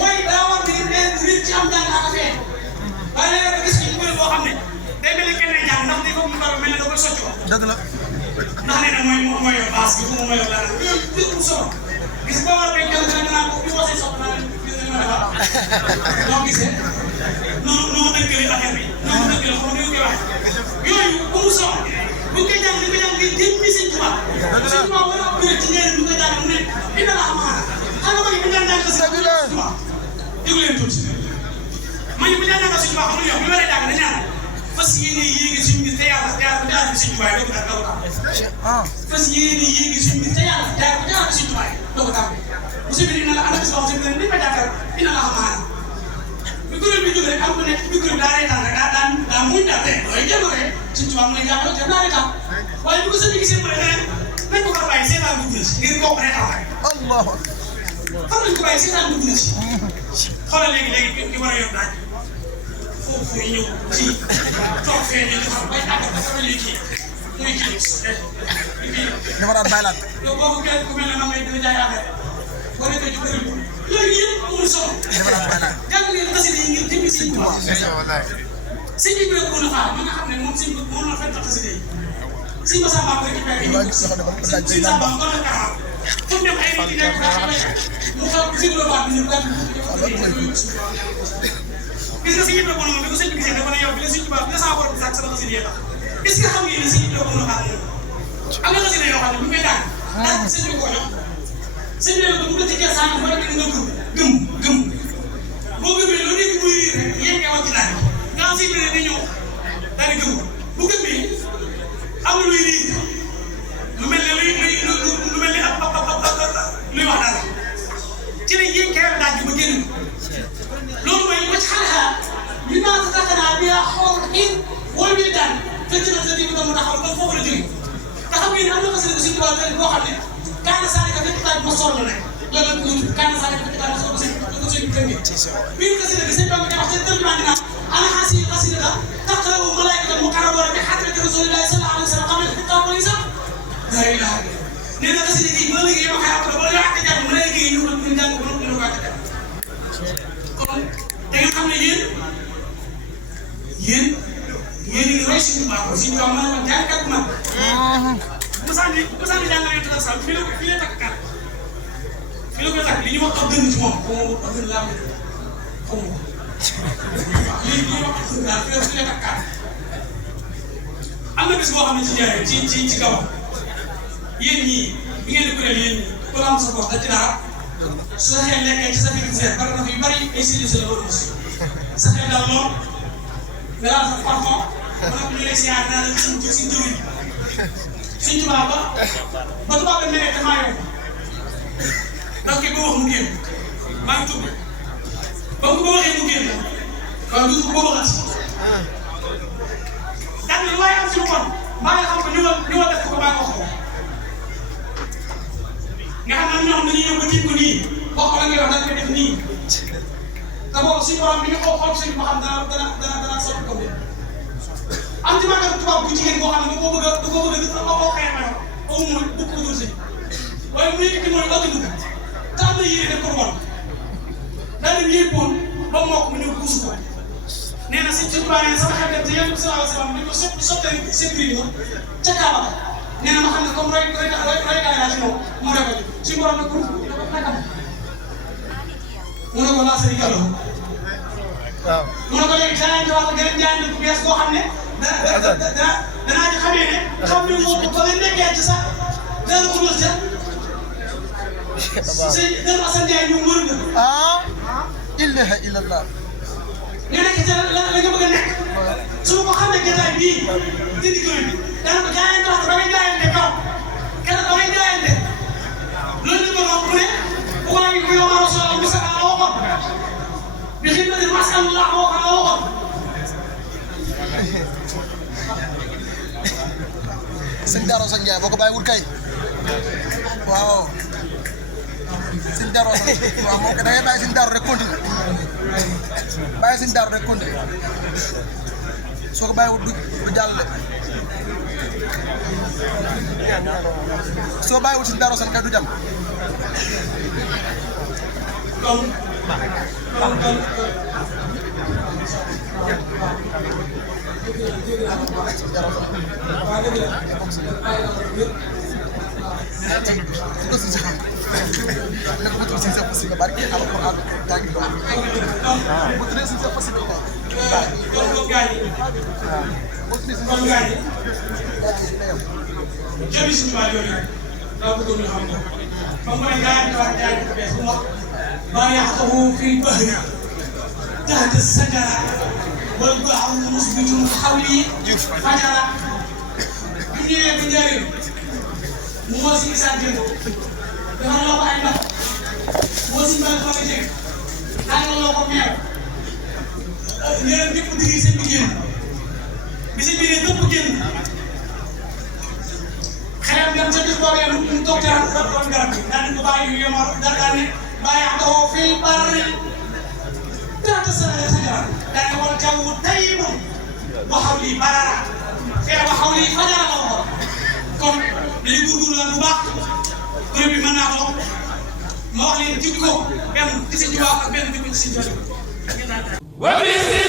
waaye daa war di leen ci am jàng ak affaire waaye léeg-léeg nga gis ci kuréel boo xam ne day mel ni kenn jàng ndax day foog mu bari mel ne da koy socc ko dëgg la ndax nee na mooy yor base bi fu mu yor dara yooyu yëpp solo gis boo war a béy kenn dina naan ko bi wasee sopp naa leen gis nga ma defar doo gisee noonu dëkkale affaire bi noonu dëkkale xam nga ni koy waxee yooyu amul solo bu ñu koy jàng ngir jëmmi Sëñ Tuubaa Sëñ Tuubaa war a bëri ci njëriñ bu ñu koy jàng mu ne dina la amaana xam nga bu ñu daan jàng Sëñ Tuubaa déglu leen tuuti man bu ñu daan jàng Sëñ Tuubaa xam nga yow bi ma lay jàng dañu naan fas yéene yéegi suñu mbir te yàlla jaar ko jaar Sëñ Tuubaa doo ko tax doo ko tax fas yéene yéegi suñu mbir te yàlla jaar ko jaar Sëñ Tuubaa doo ko tax monsieur bi dina la ànd ak bis boo xam ne dañu ma jàkkal dina la amaana bi kuréel bi jóg rek am ku nekk bi kuréel daa reetaan rek daa muñ daal de looy jëm rek Sëñ Tuubaa mu ne jàppale jëm naa reetaan waaye bu ko sëñ bi gisee mu ne nañ ko fa bàyyi seetaan dugg na ci ngir kooku reetaan rek Allah fan lañ ko bàyyi seetaan dugg na ci xoolal léegi ki war a yor daaj foofu ñëw ci toog fee ñu xam bay àgg dafa mel ni kii muy kii dafa daan bàyyi laat yow boo ko kenn ku mel ne man ngay dina jaay affaire boo nekkee ci kuréel yooyu yëpp amul solo. jàng ngeen xasida yi ngir jëmmi sëñ Tuubaa. sëñ bi rek mën a xaar ma nga xam ne moom sëñ bi mën na fekk xasida yi sëñ Massamba ko récupéré ñu sëñ Samba ko la kaar comme dem ay nit di nekk daa xam mu xaw siglo baat bi ñu daal gis nga sëñ bi ko noonu bi ko sëñ bi gisee dafa ne yow bi la sëñ Tuubaa bi la sama borom bi sax sama xasida yi tax est-ce que xam ngeen ne sëñ bi ko mën a xaar am na xasida yoo xam ne bu ñu koy daan daal sëñ bi ko jox sëñ bi ko bu ko tëjee sànq ba rek nga gëm boo gëmee loo dégg muy yéen nga wax ci daal nga am sëñ bi ne di ñëw daal di gëm bu gëmee am na luy lii lu mel ne luy mel ne luy wax dara ci la yéen kay daal di ba génn loolu mooy wacc xalaat li naan sa taxanaa bi yaa xool xiin wala muy daan fekk na sa dibi mu taxaw kon foofu la jógee te xam ngeen ne am na xasida bu Sëñ Tuubaa boo xam ne kaana saalika fi kitaab ma solo la la la ñu kaana saalika fi kitaab ma solo ko sëñ bi tënkee biir xasida bi sëñ Bamba di wax ci tellement dina ana xasida taqrabu malaa'ikatu muqarrabuuna bi hadrati rasuulillaahi sallallaahu alayhi wa sallam xam ne kitaab mooy sax la ilaha nee na xasida gi ba léegi yow xaar ko ba yow ak jàng ma léegi ñu jàng ko ñu ko ak kon da nga xam ne yéen a ngi roy Sëñ Tuubaa Sëñ Tuubaa mën a jàngat man bu sànni jàngal yonent bi sax fii la takk kat fii la koy takk li ñuy wax ab dënn ci moom xaw ma ab dënn laa ko xaw ma li ñuy wax ab dënn daal fii la takk kat am na bés boo xam ne ci jaaree ci gawam yéen ñii bi ngeen di kuréel yéen ñii ku la am sa bopp da ci dara su sa xel nekkee ci sa frigidaire bari na fi yu bari ay services la war a mos sa xel daal lool nga laal sa parfum ba nga ñu lay siyaar naa la suñ si jëriñ Sëñ Tuubaa ba tubaab la meree damaa yow donc ba wax mu génn maa ngi tudd ba mu ko waxee mu génn waaw du ko waxati daan na lu waaye am ci lu bon maa ngi xam ko ñu war def ko baa nga wax ko nga xam ne ñoo xam dañuy ñëw ba tiim ko nii boo ko la ngay wax dañ koy def nii te boobu suñu borom bi ñu xool suñu ba xam dana soppi ko am ci màggal tubaab bu jigéen boo xam ne da koo bëgg a def boo xëyee ma yor aw ma bu ko dul sëñ waaye bu yëkkati mooy ëtt dugg te am na yéene def ko bon daa dem yëppoon ba mokk mu ñëw puus ko nee na si tubaab nee na sama xel dem te yéen sallallahu alayhi wa sallam dañ ko sottee sécurité ca Kaaba nee na ma xam ne comme roy gaay laa ci moom mu ne ko ci borom nag pour nakam mu ne ko laa sëriñ Gallo waaw mu ne ko léegi jaayante wax gën a jaayante bu bees boo xam ne danaa ci xamee ne xam ne moom ba nga nekkee ci sax dara ko mos a si dara Assane Ndiaye ñu wër nga ilaha illallah nga nekk ci la nga bëgg a nekk su ma ko xamee jotaay bii dindi ko bi dana ko jaayante wax ba ngay jaayante kaw kenn ba ngay jaayante loolu li ko wax mu ne bu ko ngi ko yow ma rasul Musa la waxoon bi xidmati masallah moo ko la waxoon sëñ Darou Assane Ndiaye boo ko bàyyi wut kay waaw sëñ Darou Assane waaw moom da ngay bàyyi sëñ Darou rek continué bàyyi sëñ Darou rek continué soo ko bàyyi wut du jàll soo bàyyi wut sëñ Darou Assane kay du jàmm بايعته في البهر تحت السجرة والبحر مثبت حولي فجرة بنيه بنجاري موسي ساجد دهنا لو عندنا موسي ما خرجه دهنا لو كمية نيران كيف تدري سبيجين بيجين تبجين خيام جام سبيج بابي أنا نتوقع ربنا جرب دهنا كباي يوم دهنا بايعته في البر تحت السجرة لأنه والجو طيب وحولي بررة فيها وحولي فجر كم li góorgóorlu la bu baax kuréel bi mën naa ko ma wax leen jikko benn ci Sëñ Tuubaa ak benn jikko ci Sëñ Fallu